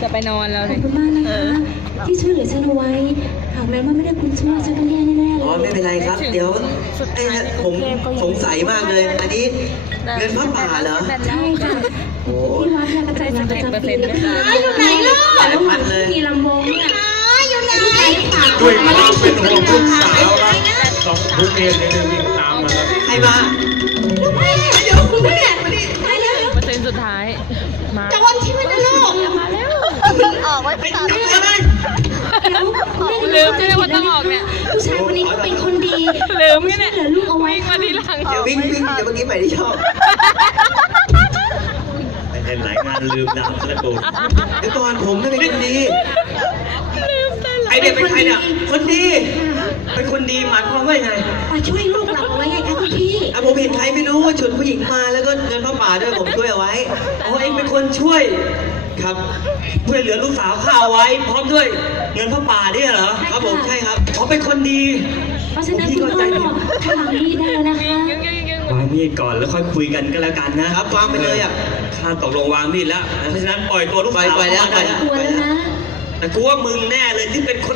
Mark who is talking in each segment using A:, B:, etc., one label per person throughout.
A: จะไปนอนแล้ว
B: ขอบคุณมากนะคะที่ช่วยเหลือฉันเอาไว้หากแม้ว่าไม่ได้คุณช่วยฉันต้องแย่แน่ๆเล
C: อ๋อย ไม่เป็นไรครับ เดี๋ยวผมสงสัยมากเลย อันนี้เงินพระป่าเหรอ
B: ใช่ค่ะ
C: โอ้
B: ที่วัดเนี่ยกระจายงานประจำปีนะคะ
C: อยู่ไหนล่ะ
B: ระหว่างที่มีลำวงเนี่ยอยู่ไหน
D: ด้วยความเป็นห่วงลูกสาวครับสองผู้เมียเนี่ยวิ่งตามมาครับ
C: ใครมาลูกแม่เดี๋ยวคุณแม่มาดิ
B: ตายแล้ว
A: เปอร์เซ็นต์สุดท้ายมา
B: จะวันที่มันลูกมาแล้ว
E: ออกไว้
C: ไป
E: ก่อน
C: จับตัวเลย
A: ลืมใช่ไหมว่าต้องออกเนี่ย
B: ผู้ชายคนนี้ก็เป็นคนดี
A: ลืมเนี่ย
B: ช่วยเหลือลูกเอาไว้
A: วิ่ง
B: ค่ะ
A: มาทีหลัง
C: เดี๋ยววิ่งเดี๋ยวเมื่อกี้ใหม่ที่ชอบ
D: ไปเล่นหลายงานลืมดาวกระโดด
C: เดี๋ยวก่อนผมไม่เป็นคนดี
A: ลืมตลอด
C: ไอเด็กเป็นใครเนี่ย คนดี เป็นคนดีหมายความว่าไง
B: มาช่วยลูกเราเอาไว้ไงคะคุณพี่
C: อ่ะผมเห็นใครไม่รู้ว่าฉุดผู้หญิงมาแล้วก็เงินพระป่าด้วยผมช่วยเอาไว้อ๋อเองเป็นคนช่วยครับช่วยเหลือลูกสาวข้าเอาไว้ พร้อมด้วยเงินพระป่าเนี่ยเหรอครับผมใช่ครับอ๋อเป็นคนดี
B: เพราะฉะนั้นคุณพ่อขลังมีดได้แล้วนะคะ
D: วางมีดก่อนแล้วค่อยคุยกันก็แล้วกันนะครับ
C: วางไปเลยอ่ะ
D: ข้าตกลงวางมีดแล้ว เพราะฉะนั้นปล่อยตัวลูกสาว
C: ปล่อยแล้ว
D: เข้ามาได้
B: กลัวแล้วนะ
D: แต่กูว่ามึงแน่เลยที่เป็นคน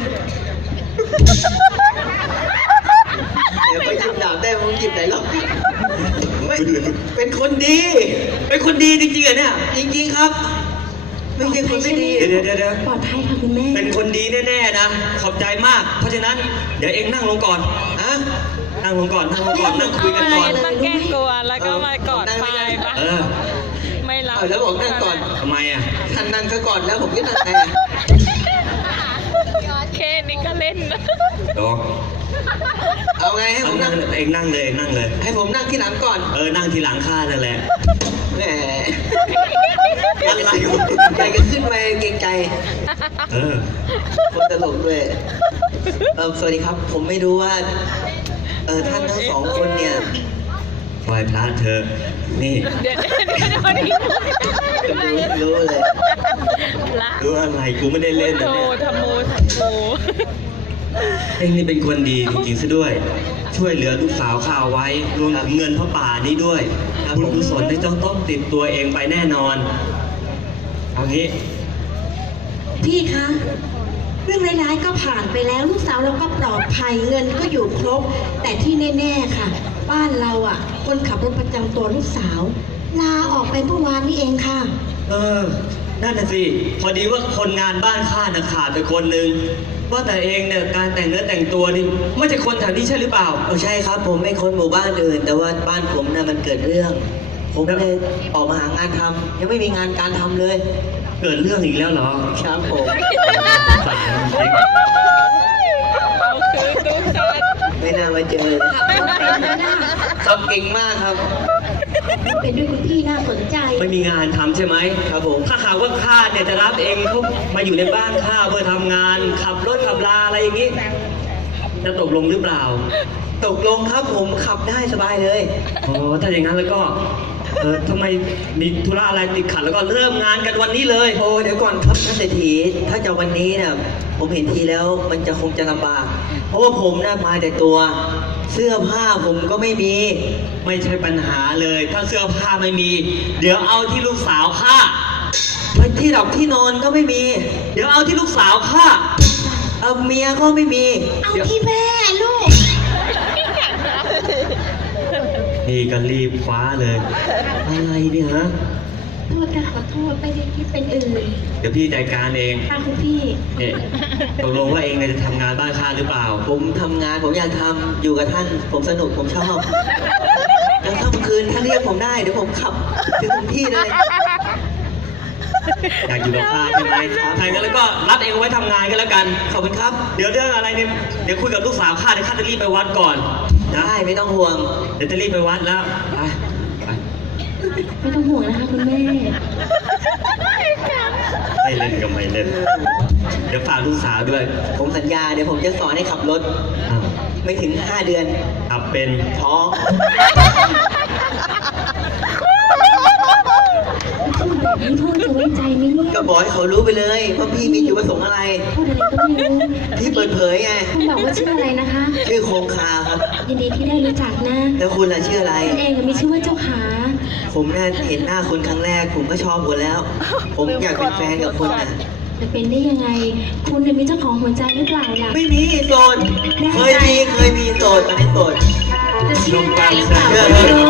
C: เดี๋ยวไปหยิบดาบได้ผมหยิบไหนหรอกไม่เป็นคนดี
D: เป็นคนดีจริงๆเหรอเนี่ย
C: จริงๆครับ ไม่ใช่คนไม่ดี
D: เดี๋ยว
B: ปลอดภัยค่ะคุณแม่
D: เป็นคนดีแน่ๆนะ ขอบใจมาก เพราะฉะนั้นเดี๋ยวเองนั่งลงก่อน
C: อะ
D: นั่งลงก่อน นั่งลงก่อน นั่งคุยกันก่อน
A: มันแกล้งกลัวแล้วก็มากอดไฟปะ
D: เออ
A: ไม่รับ
C: เอาแล้วบอกนั่งก่อน
D: ทำไมอ่ะ
C: ท่านนั่งซะก่อนแล้วผมจะนั่งไงอะ
A: แค่นี้ก็เล่นนะ
D: โด
C: เอาไงให้ผมนั่ง
D: เองนั่งเลยเองนั่งเลย
C: ให้ผมนั่งที่หลังก่อน
D: เออ นั่งทีหลังข้านั่นแหละ
C: แหมอะไรอะไรก็ขึ้นมาเกรงใจ
D: เออ
C: คนตลกด้วยสวัสดีครับ ผมไม่รู้ว่าท่านทั้งสองคนเนี่ย
D: ปล่อยพระเธอะนี่
A: เดี๋ยวนี่
C: รู้เลย
A: ละ
D: รู้อะไรกูไม่ได้เล่น
A: โท
D: นะเนี่ย
A: ทำโมทำโม
D: เองนี่เป็นคนดีจริงๆซะด้วย ช่วยเหลือลูกสาวข้าเอาไว้ รวมถึงเงินพระป่านี้ด้วยบุญกุศลที่ต้องติดตัวเองไปแน่นอน เอางี้
B: พี่คะเรื่องร้ายๆก็ผ่านไปแล้วลูกสาวเราก็ปลอดภัยเงินก็อยู่ครบ แต่ที่แน่ๆค่ะ บ้านเราอ่ะ คนขับรถประจำตัวลูกสาว ลาออกไปเมื่อวานนี้เองค่ะ
D: เออ นั่นน่ะสิ พอดีว่าคนงานบ้านข้าน่ะขาดไปคนหนึ่งว่าแต่เองเนี่ยการแต่งเนื้อแต่งตัวนี่ไม่ใช่คนแถวนี้ใช่หรือเปล่า
C: ใช่ครับ ผมไม่คนหมู่บ้านอื่น แต่ว่าบ้านผมน่ะมันเกิดเรื่อง ผมเลยออกมาหางานทำยังไม่มีงานการทำเลย
D: เกิดเรื่องอีกแล้วเหรอ
C: ครับผม
D: สารจริง
A: เอาคืนทุกคน
C: ไม่น่ามาเจอเลย ครับเก่งมากครับ
B: เป็นด้วยคุณพี่น่าสนใจ
D: ไม่มีงานทำใช่ไหม
C: ครับผม
D: ถ้าหากว่าข้าเนี่ยจะรับเองเขามาอยู่ในบ้านข้าเพื่อทำงานขับรถขับลาอะไรอย่างนี้ จะตกลงหรือเปล่า
C: ตกลงครับผมขับได้สบายเลย
D: อ๋อ ถ้าอย่างนั้นแล้วก็ ทำไมมีธุระอะไรติดขัดแล้วก็เริ่มงานกันวันนี้เลย
C: โอ้เดี๋ยวก่อนครับท่านเศรษฐีถ้าจะวันนี้เนี่ยผมเห็นทีแล้วมันจะคงจะลำบาก เพราะว่าผมน่ะมาแต่ตัว เสื้อผ้าผมก็ไม่มี
D: ไม่ใช่ปัญหาเลย ถ้าเสื้อผ้าไม่มี เดี๋ยวเอาที่ลูกสาวข้า
C: ที่หลับที่นอนก็ไม่มี
D: เดี๋ยวเอาที่ลูกสาวข้า
C: เมียก็ไม่มี
B: เอาที่แม่ลูก
D: นี่ก็รีบคว้าเลย อะไรเนี่ยฮะ
B: โทษค่ะขอโทษไม่ได้คิดเป็นอื่น
D: เดี๋ยวพี่จัดการเอง
B: ค่ะคุณพี่
D: เนี่ยตกลงว่าเองเนี่ยจะทำงานบ้านข้าหรือเปล่า
C: ผมทำงานผมอยากทำอยู่กับท่าน ผมสนุกผมชอบแล้วค่ำคืนท่านเรียกผมได้เดี๋ยวผมขับถึงที่เลย
D: อยากอยู่กับข้าใช่ไหมใช่กันแล้วก็รับเองเอาไว้ทำงานกันแล้วกัน
C: ขอบคุณครับ
D: เดี๋ยวเรื่องอะไรเนี่ย เดี๋ยวคุยกับลูกสาวข้าเดี๋ยวข้าจะรีบไปวัดก่อนนะ
C: ได้ไม่ต้องห่วง
D: เดี๋ยวจะรีบไปวัดแล้ว ไปไป
B: ไม่ต้องห่วงนะคะคุณแม่
D: ไม่เล่นก็ไม่เล่น เดี๋ยวฝากลูกสาวด้วย
C: ผมสัญญาเดี๋ยวผมจะสอนให้ขับรถ
D: อ้าว
C: ไม่ถึง 5 เดือน
D: ขับเป็น
C: ท้อง
B: พูดแบบนี้พ่อจะไว้ใจไหมเนี่ย
C: ก็บอกให้เขารู้ไปเลยว่าพี่มีจุดประสงค์อะไร
B: พูดอะไรก็ไม่รู้
C: พี่เปิดเผยไง
B: คุณบอกว่าชื่ออะไรนะคะ
C: ชื่อโคงคาครับ
B: ยินดีที่ได้รู้จักนะ
C: แล้วคุณล่ะชื่ออะไร
B: คุณเองมีชื่อว่าเจ้าขา
C: ผมน่าเห็นหน้าคุณครั้งแรก ผมก็ชอบคุณแล้ว ผมอยากเป็นแฟนกับคุณนะ
E: จะเป็นได้ยังไง คุณเนี่ยมีเจ้าของหัวใจหรือเปล่าล่ะ
C: ไม่มีโสดเคยมีโสดตอนนี้โสด
E: จะเชื่อใจหรือเปล่า
C: เชื่อ
E: เธอ